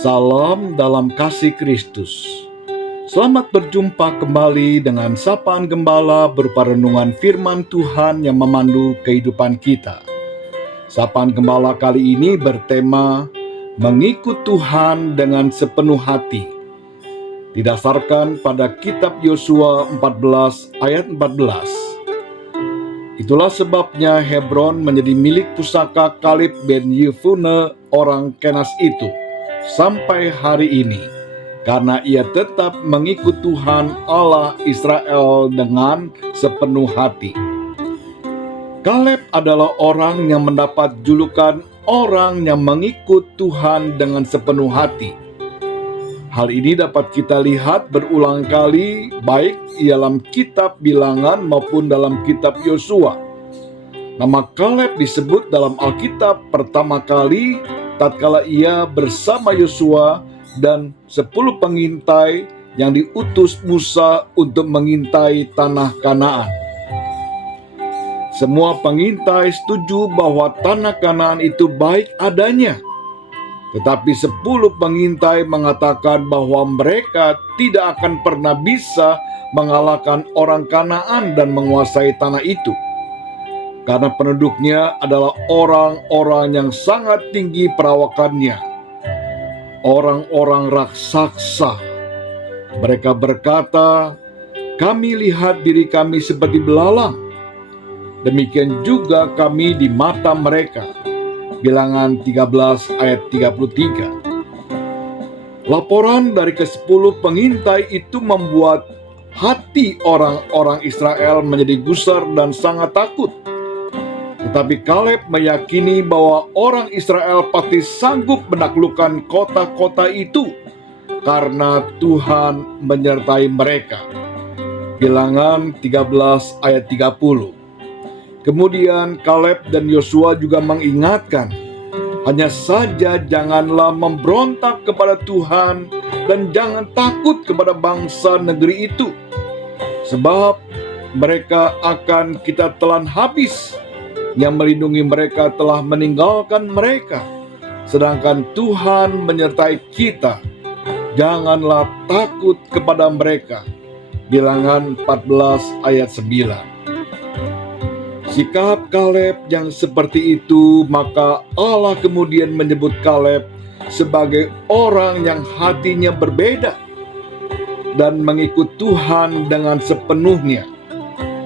Salam dalam kasih Kristus. Selamat berjumpa kembali dengan Sapaan Gembala berupa renungan firman Tuhan yang memandu kehidupan kita. Sapaan Gembala kali ini bertema Mengikut Tuhan dengan sepenuh hati. Didasarkan pada kitab Yosua 14 ayat 14. Itulah sebabnya Hebron menjadi milik pusaka Kaleb bin Yefune orang Kenas itu sampai hari ini, karena ia tetap mengikut Tuhan Allah Israel dengan sepenuh hati. Kaleb adalah orang yang mendapat julukan orang yang mengikut Tuhan dengan sepenuh hati. Hal ini dapat kita lihat berulang kali baik dalam kitab Bilangan maupun dalam kitab Yosua. Nama Kaleb disebut dalam Alkitab pertama kali tatkala ia bersama Yosua dan 10 pengintai yang diutus Musa untuk mengintai tanah Kanaan. Semua pengintai setuju bahwa tanah Kanaan itu baik adanya. Tetapi 10 pengintai mengatakan bahwa mereka tidak akan pernah bisa mengalahkan orang Kanaan dan menguasai tanah itu. Karena penduduknya adalah orang-orang yang sangat tinggi perawakannya, orang-orang raksasa. Mereka berkata, "Kami lihat diri kami seperti belalang. Demikian juga kami di mata mereka." Bilangan 13 ayat 33. Laporan dari ke-10 pengintai itu membuat hati orang-orang Israel menjadi gusar dan sangat takut. Tetapi Kaleb meyakini bahwa orang Israel pasti sanggup menaklukkan kota-kota itu karena Tuhan menyertai mereka. Bilangan 13 ayat 30. Kemudian Kaleb dan Yosua juga mengingatkan, hanya saja janganlah memberontak kepada Tuhan dan jangan takut kepada bangsa negeri itu, sebab mereka akan kita telan habis. Yang melindungi mereka telah meninggalkan mereka, sedangkan Tuhan menyertai kita. Janganlah takut kepada mereka. Bilangan 14 ayat 9. Sikap Kaleb yang seperti itu, maka Allah kemudian menyebut Kaleb sebagai orang yang hatinya berbeda dan mengikut Tuhan dengan sepenuhnya.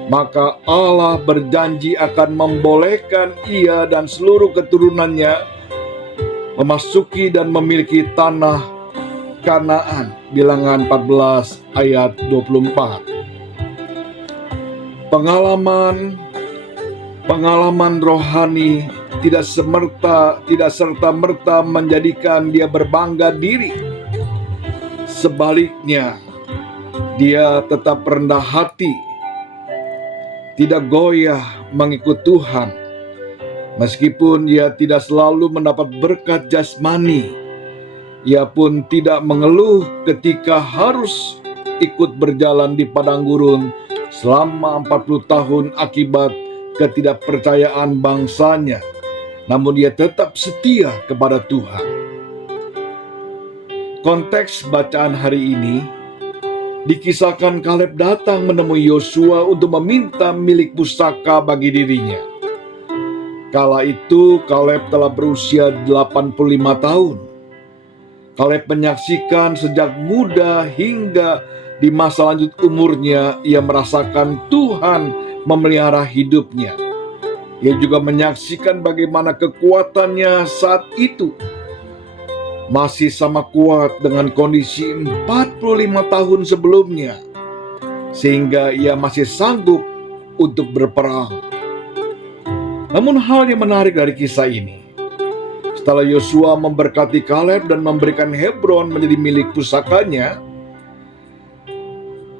Maka Allah berjanji akan membolehkan ia dan seluruh keturunannya memasuki dan memiliki tanah Kanaan. Bilangan 14 ayat 24. Pengalaman rohani tidak serta-merta menjadikan dia berbangga diri. Sebaliknya, dia tetap rendah hati, tidak goyah mengikut Tuhan. Meskipun ia tidak selalu mendapat berkat jasmani, ia pun tidak mengeluh ketika harus ikut berjalan di padang gurun selama 40 tahun akibat ketidakpercayaan bangsanya. Namun ia tetap setia kepada Tuhan. Konteks bacaan hari ini, dikisahkan Kaleb datang menemui Yosua untuk meminta milik pusaka bagi dirinya. Kala itu Kaleb telah berusia 85 tahun. Kaleb menyaksikan sejak muda hingga di masa lanjut umurnya ia merasakan Tuhan memelihara hidupnya. Ia juga menyaksikan bagaimana kekuatannya saat itu masih sama kuat dengan kondisi 45 tahun sebelumnya, sehingga ia masih sanggup untuk berperang. Namun hal yang menarik dari kisah ini, setelah Yosua memberkati Kaleb dan memberikan Hebron menjadi milik pusakanya,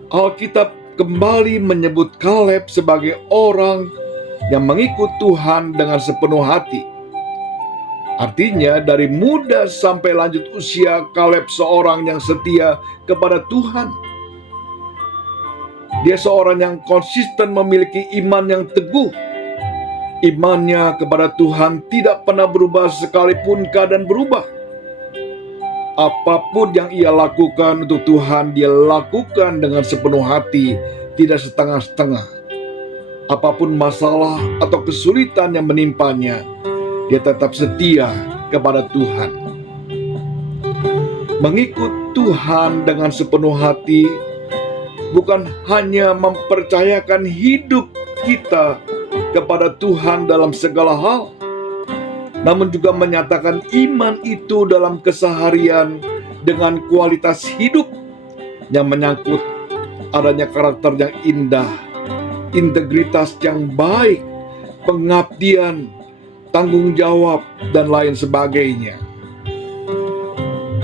Alkitab kembali menyebut Kaleb sebagai orang yang mengikut Tuhan dengan sepenuh hati. Artinya dari muda sampai lanjut usia, Kaleb seorang yang setia kepada Tuhan. Dia seorang yang konsisten memiliki iman yang teguh. Imannya kepada Tuhan tidak pernah berubah sekalipun keadaan berubah. Apapun yang ia lakukan untuk Tuhan, dia lakukan dengan sepenuh hati, tidak setengah-setengah. Apapun masalah atau kesulitan yang menimpanya, dia tetap setia kepada Tuhan. Mengikut Tuhan dengan sepenuh hati bukan hanya mempercayakan hidup kita kepada Tuhan dalam segala hal, namun juga menyatakan iman itu dalam keseharian dengan kualitas hidup yang menyangkut adanya karakter yang indah, integritas yang baik, pengabdian, tanggung jawab, dan lain sebagainya.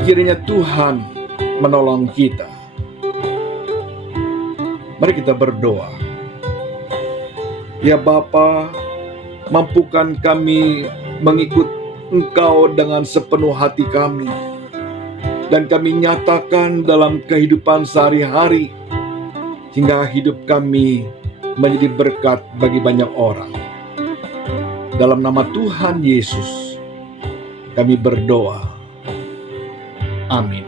Kiranya Tuhan menolong kita. Mari kita berdoa. Ya Bapa, mampukan kami mengikut Engkau dengan sepenuh hati kami, dan kami nyatakan dalam kehidupan sehari-hari, hingga hidup kami menjadi berkat bagi banyak orang. Dalam nama Tuhan Yesus, kami berdoa. Amin.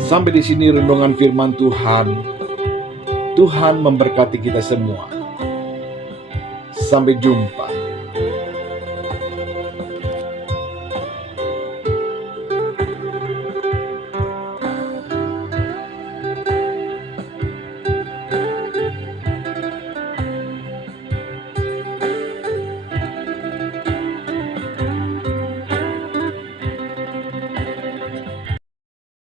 Sampai di sini renungan firman Tuhan. Tuhan memberkati kita semua. Sampai jumpa.